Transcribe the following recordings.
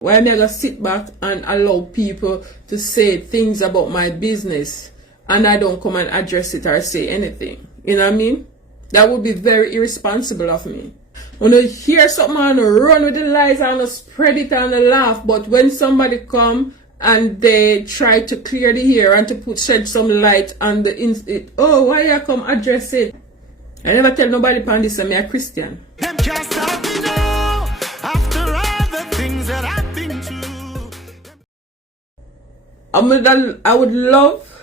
Why am I gonna sit back and allow people to say things about my business and I don't come and address it or say anything? You know what I mean? That would be very irresponsible of me. When you hear something and run with the lies and spread it and laugh, but when somebody come and they try to clear the air and to shed some light on the oh, why you come address it? I never tell nobody upon this I'm a Christian. Them can't stop me now, after all the things that I've been through. I would love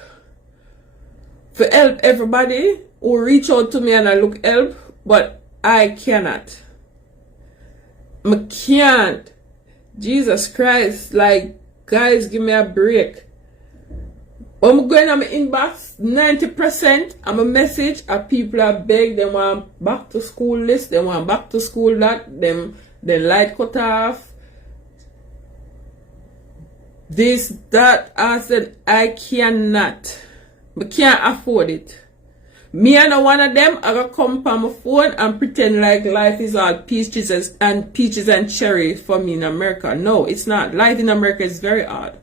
to help everybody who reach out to me and I look help, but I cannot. I can't. Jesus Christ, like, guys, give me a break. I'm going on my inbox, 90% I'm a message of people are beg, they want back to school list, they want back to school that, them light cut off. This, that, I said, I cannot. I can't afford it. Me and one of them, I gotta come on my phone and pretend like life is all peaches and cherry for me in America. No, it's not. Life in America is very hard.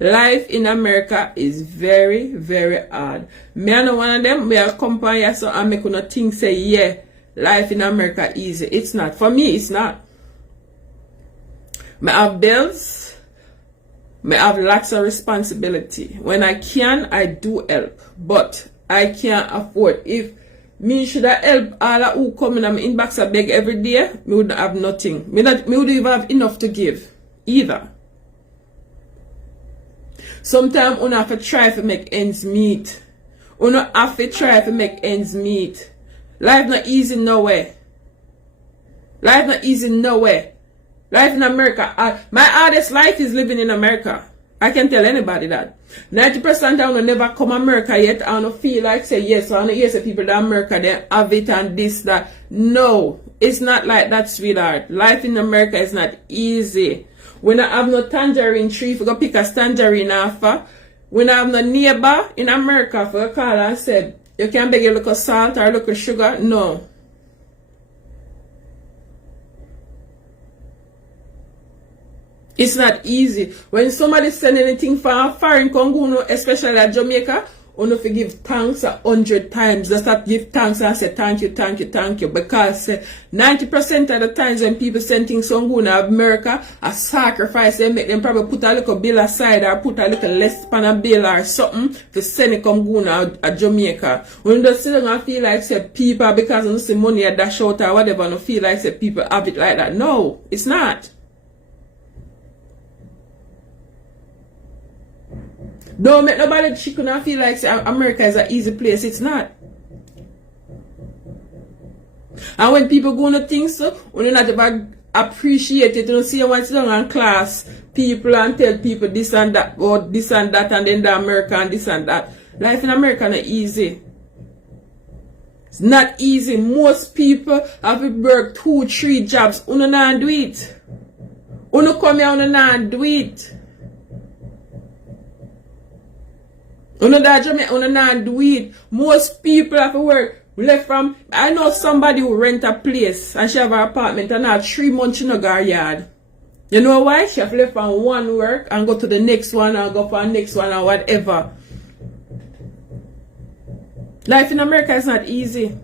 Life in America is very, very hard. Me and one of them, me a come on here so I make no think say, yeah, life in America easy. It's not. For me, it's not. Me have bills. Me have lots of responsibility. When I can, I do help. But I can't afford. If me should have help all who come in my inbox and beg every day, me wouldn't have nothing. Me wouldn't even have enough to give either. Sometimes you have to try to make ends meet. You have to try to make ends meet. Life not easy nowhere. Life not easy nowhere. Life in America. My hardest life is living in America. I can tell anybody that. 90% of them never come America yet. I don't feel like say yes. I don't hear say people that America they have it and this that. No, it's not like that, sweetheart. Life in America is not easy. When I have no tangerine tree, if you go pick a tangerine off. When I have no neighbor in America, for a call and said you can beg a little salt or a little sugar. No. It's not easy. When somebody send anything from a foreign Congo, especially at Jamaica, you have to give thanks 100 times. Just have to give thanks and say thank you, thank you, thank you. Because 90% of the times when people send things from America, a sacrifice, they make them probably put a little bill aside or put a little less pan a bill or something to send it from at Jamaica. When you just sit down and feel like say people, because you see money at dash out or whatever, and you feel like say people have it like that. No, it's not. Don't make nobody chicken and feel like say, America is an easy place. It's not. And when people go to things so, when you not ever appreciate it, you don't see you want to sit down in class people and tell people this and that, or this and that, and then the America and this and that. Life in America is not easy. It's not easy. Most people have to work 2-3 jobs. You don't do it. You come here, you don't do it. You not do it. Most people have to work. Left from, I know somebody who rent a place and she have an apartment and now 3 months in a yard. You know why? She have left from one work and go to the next one and go for the next one or whatever. Life in America is not easy.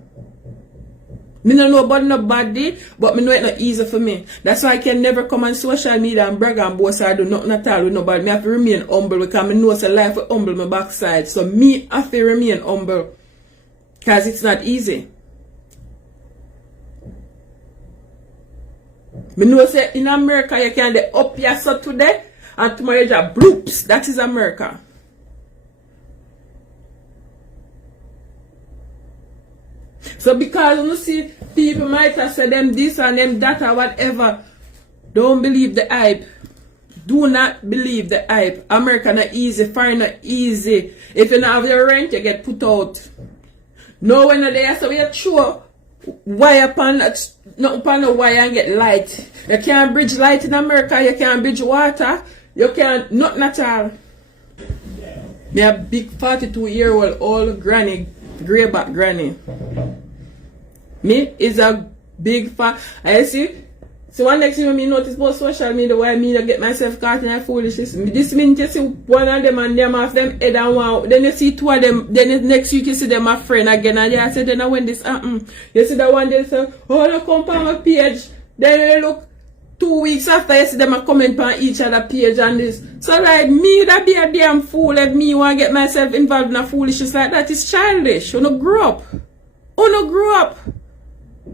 Me don't know about nobody, but me know it's not easy for me. That's why I can never come on social media and brag and boast or do nothing at all with nobody. Me have to remain humble because me know say life will humble my backside. So me have to remain humble because it's not easy. Me know say in America you can get up your so today and tomorrow you just bloops. That is America. So because you see people might have said them this and them that or whatever, don't believe the hype. Do not believe the hype. America not easy, foreign not easy. If you don't have your rent, you get put out. No when they so we are sure wire upon not upon a wire and get light. You can't bridge light in America, you can't bridge water, you can't nothing at all. Me a big 42-year-old old granny, grey back granny. Me is a big fan. I see So one next thing when me notice about social media, why me to get myself caught in a foolishness. This means you see one of them and them off them head and one. Then you see two of them, then the next week you see them a friend again. And I said, then when this happen, you see that one they say, oh, look come on my page. Then you look 2 weeks after you see them a comment on each other page and this. So like me that be a damn fool if me want to get myself involved in a foolishness like that is childish. You no grow up. You no grow up.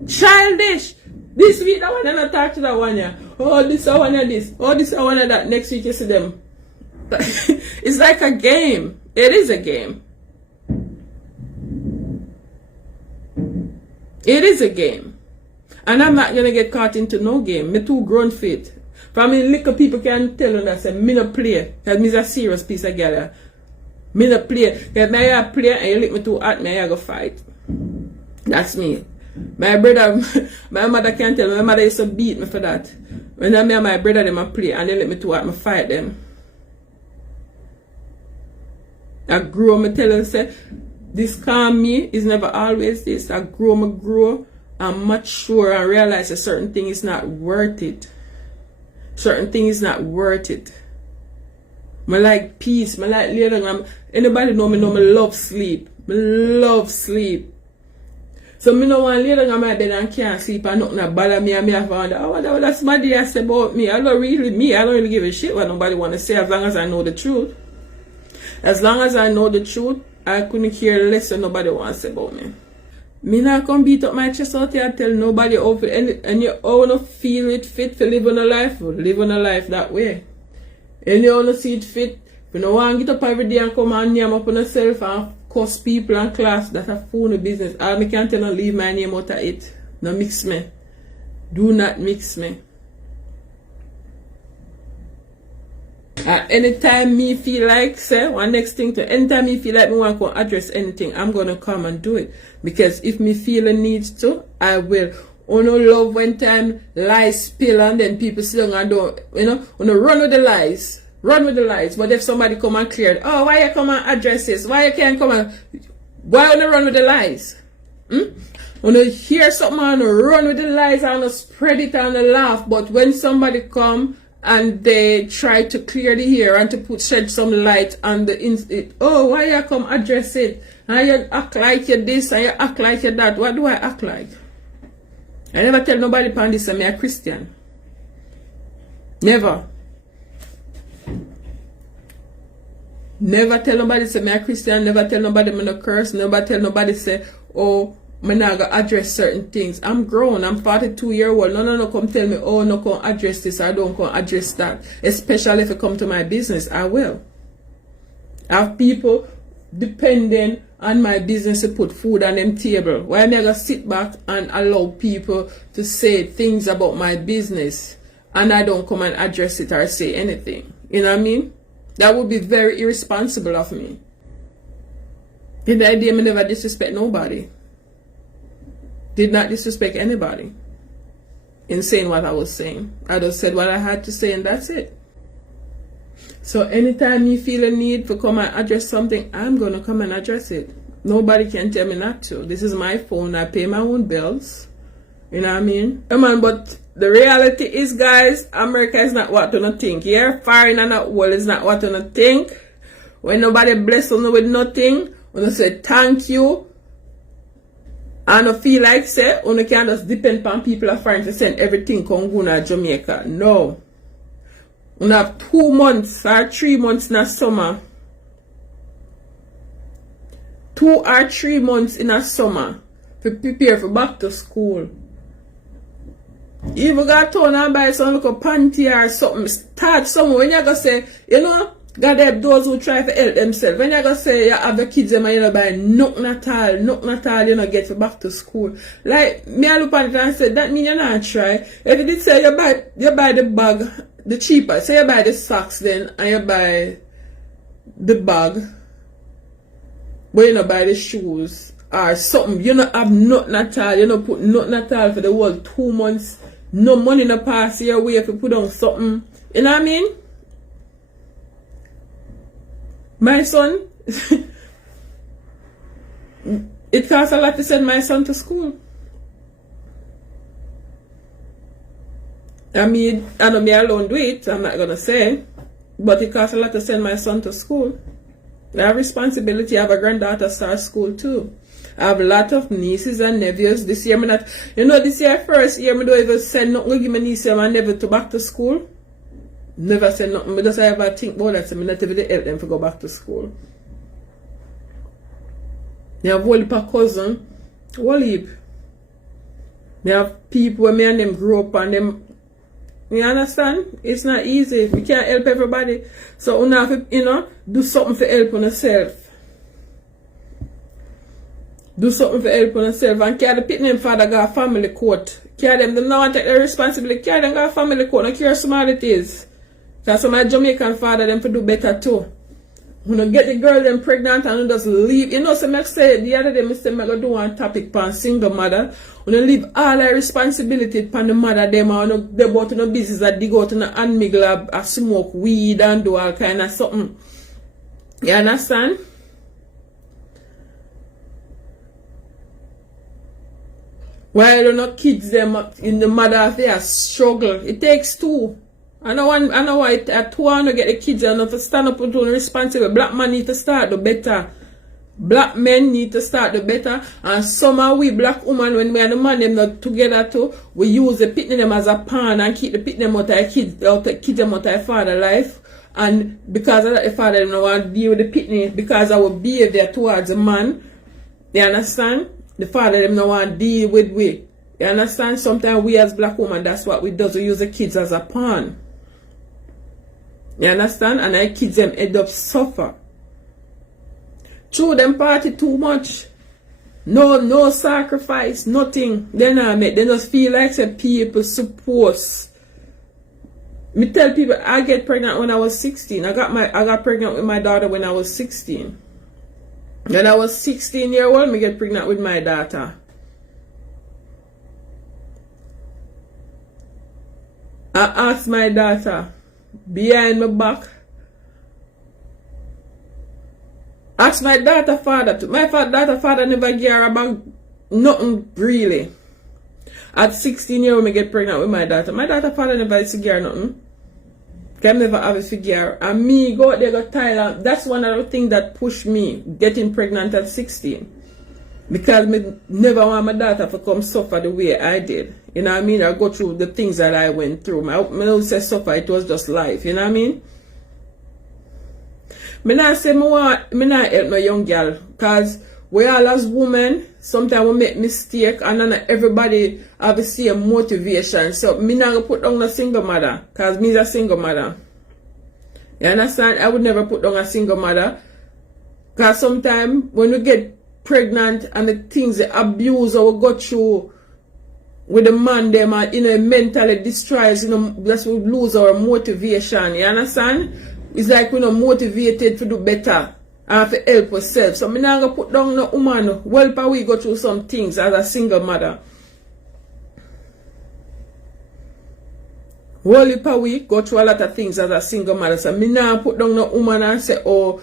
Childish. This week that one and I talk to that one yeah. Oh this I one of this. Oh this I one of that. Next week you see them. It's like a game. It is a game. It is a game. And I'm not gonna get caught into no game. Me too grown for it. For me little people can tell you that say me no play. Cause me's a serious piece of girl. Me no play. Cause me I play and you lick me too hot, me I go fight. That's me. My brother, my mother can't tell me. My mother used to beat me for that. When I and my brother them a play and they let me to out, me fight them. I grow, me tell her say, this calm me is never always this. I grow, I'm mature and realize a certain thing is not worth it. Certain thing is not worth it. I like peace, I like later. Anybody know me love sleep. Me love sleep. So me no want lay down on my bed and can't sleep and nothing bother me and me have to wonder, oh, what that's somebody I say about me. I don't really give a shit what nobody want to say as long as I know the truth. As long as I know the truth, I couldn't care less what nobody wants to say about me. Me not come beat up my chest out here and tell nobody how to, and you wanna feel it fit for living a life, live on a life that way. And you wanna see it fit, you don't want to get up every day and come and name up on yourself and cuss people and class that are phony business. All me can tell you leave my name out of it. No mix me. Do not mix me. Anytime me feel like, say, one next thing to, anytime me feel like me want to address anything, I'm going to come and do it. Because if me feel a need to, I will. You know, love when time lies spill and then people sit down and don't, you know, run with the lies. Run with the lies. But if somebody come and clear it, oh, why you come and address this? Why you can't come and, why you run with the lies? When you hear something and run with the lies and spread it and laugh, but when somebody come and they try to clear the air and to shed some light on the oh, why you come address it? And you act like you're this and you act like you're that. What do I act like? I never tell nobody upon this I'm a Christian. Never. Never tell nobody say me a Christian, never tell nobody me no curse, never tell nobody say, oh, me not gonna address certain things. I'm grown, I'm 42-year-old. No, come tell me, oh, no, come address this, I don't come address that. Especially if it come to my business, I will. I have people depending on my business to put food on them table. Why am I gonna sit back and allow people to say things about my business and I don't come and address it or say anything? You know what I mean? That would be very irresponsible of me. In the idea, I never disrespect nobody. Did not disrespect anybody in saying what I was saying. I just said what I had to say and that's it. So anytime you feel a need to come and address something, I'm going to come and address it. Nobody can tell me not to. This is my phone. I pay my own bills. You know what I mean? Come on, but the reality is, guys, America is not what you think. Yeah, foreign and not world is not what you think. When nobody bless you with nothing, when you say thank you, and you feel like say, you can just depend on people of foreign to send everything come to Jamaica. No. You have 2 months or 3 months in a summer. 2 or 3 months in a summer to prepare for back to school. You even got to turn and buy some little panty or something. Start somewhere. When you go say, you know, God help those who try to help themselves. When you go say you have the kids and you know buy nothing at all, you know, get for back to school. Like me I look at it and say, that mean you not try. If you did say you buy the bag, the cheaper. Say you buy the socks then and you buy the bag. But you know buy the shoes or something. You know have nothing at all. You know put nothing at all for the whole 2 months. No money in the past year where if you put on something. You know what I mean? My son, it costs a lot to send my son to school. I mean, I know me alone do it, I'm not gonna say. But it costs a lot to send my son to school. I have responsibility. I have a granddaughter start school too. I have a lot of nieces and nephews. This year, this year, first year, I don't even send nothing, give my niece and never to back to school. Never send nothing. Because I ever think about that, so I not even help them to go back to school. I have one cousin, one heap. I have people where me and them grew up and them, you understand? It's not easy. We can't help everybody. So you have to, do something for help on yourself. Do something for help on yourself. And care the pitney father got a family court. Care them don't want to take the responsibility. Care them got a family court. Don't care how small it is. Because some of my Jamaican father them to do better too. When you get the girl them pregnant and you just leave. So I say the other day I say I go do one topic on single mother. When you leave all the responsibility upon the mother them and they go to the business that they go to the handmiggle and smoke weed and do all kind of something. You understand? While the kids them in the mother affair struggle. It takes two. I know why at two to get the kids enough to stand up and do responsible. Black man need to start the better. Black men need to start the better. And some of we black women, when we and the man them not together too, we use the pitney them as a pawn and keep the pitney them out of kids them out of father life. And because of that, the father don't want to deal with the pitney because our behavior towards the man. You understand? The father them don't want to deal with we. You understand? Sometimes we as black women, that's what we do. We use the kids as a pawn. You understand? And our kids them end up suffer. True, them party too much. No sacrifice, nothing. They just feel like some people supposed. Me tell people I get pregnant when I was 16. I got pregnant with my daughter when I was 16. When I was 16-year-old, me get pregnant with my daughter. I asked my daughter behind my back. Ask my daughter father too. My daughter father never gave her about nothing really. At 16 years when I get pregnant with my daughter. My daughter father never used to give her nothing. Can never have a figure. And me go out there go Thailand. That's one of the things that pushed me getting pregnant at 16. Because me never want my daughter to come suffer the way I did. You know what I mean? I go through the things that I went through. I don't say suffer, it was just life. You know what I mean? Me not say me not help no young girl. Because we all as women, sometimes we make mistake and not everybody have the same motivation. So me not gonna put down a single mother. Because me is a single mother. You understand? I would never put down a single mother. Because sometimes when we get pregnant and the things, the abuse or we go through with the man them and mentally destroys, that's we lose our motivation. You understand? It's like we're not motivated to do better and to help ourselves. So I'm not gonna put down no woman. Well, we go through some things as a single mother. Well, we go through a lot of things as a single mother. So I'm not put down no woman and say, oh,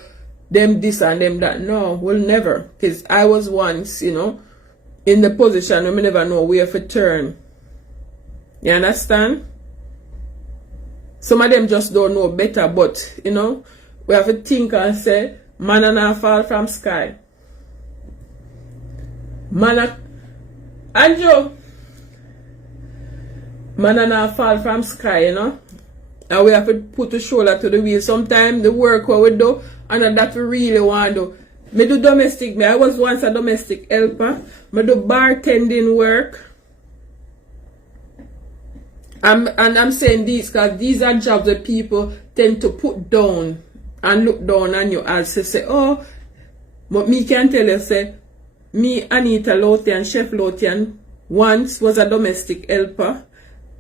them this and them that. No, we'll never. Because I was once, in the position where we never know where to turn. You understand? Some of them just don't know better, but, we have to think and say, man and not fall from sky. Andrew, man and not fall from sky, And we have to put the shoulder to the wheel. Sometimes the work what we do, and that we really want to do. Me do domestic, I was once a domestic helper. Me do bartending work. And I'm saying these because these are jobs that people tend to put down and look down on you as they say, oh, but me can tell you, say, me, Anita Lothian, Chef Lothian, once was a domestic helper.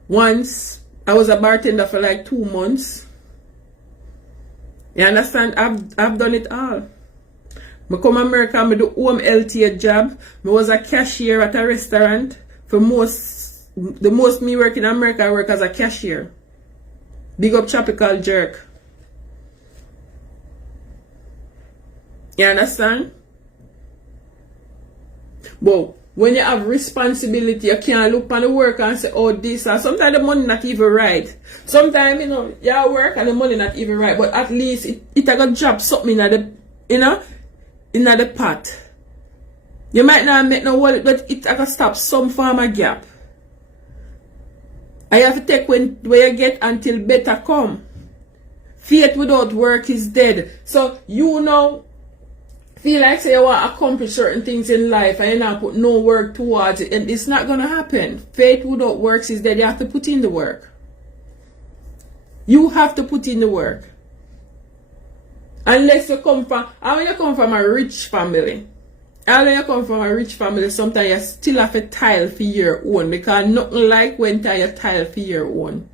Once I was a bartender for like 2 months. You understand? I've done it all. I come to America, I do home healthcare job. I was a cashier at a restaurant. The most me work in America, I work as a cashier. Big up Tropical Jerk. You understand? But When you have responsibility, you can't look on the work and say, oh, this, and sometimes the money not even right. Sometimes, you know, you work and the money not even right, but at least it a go drop something in the, you know, in the pot. You might not make no wallet, but it a go stop some form of gap. I have to take where you get until better come. Faith without work is dead. So you know, feel like say you want to accomplish certain things in life and you not put no work towards it, and it's not gonna happen. Faith without works is dead. You have to put in the work. You have to put in the work. Unless you come from, and when you come from a rich family, and when you come from a rich family, sometimes you still have a tile for your own, because nothing like when you tile for your own.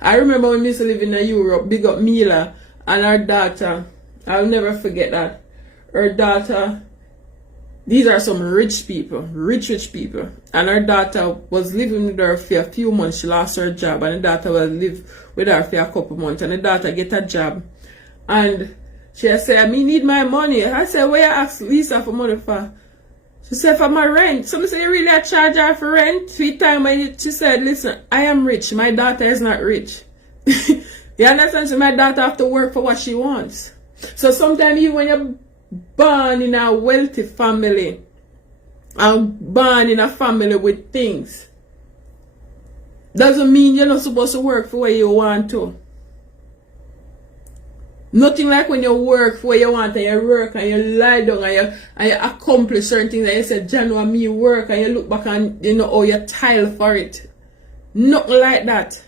I remember when we used to live in Europe, big up Mila and her daughter. I'll never forget that. Her daughter, these are some rich people, rich people. And her daughter was living with her for a few months. She lost her job, and the daughter will live with her for a couple months. And the daughter get a job. And she said, I need my money. I said, where you ask Lisa for money for? She said, for my rent. Somebody said, you really charge her for rent? 3 times. She said, listen, I am rich. My daughter is not rich. You understand? So my daughter have to work for what she wants. So sometimes even when you're born in a wealthy family, and born in a family with things, doesn't mean you're not supposed to work for where you want to. Nothing like when you work for where you want, and you work and you lie down and you accomplish certain things, and you say, John, me work, and you look back and you know, oh, you tile for it. Nothing like that.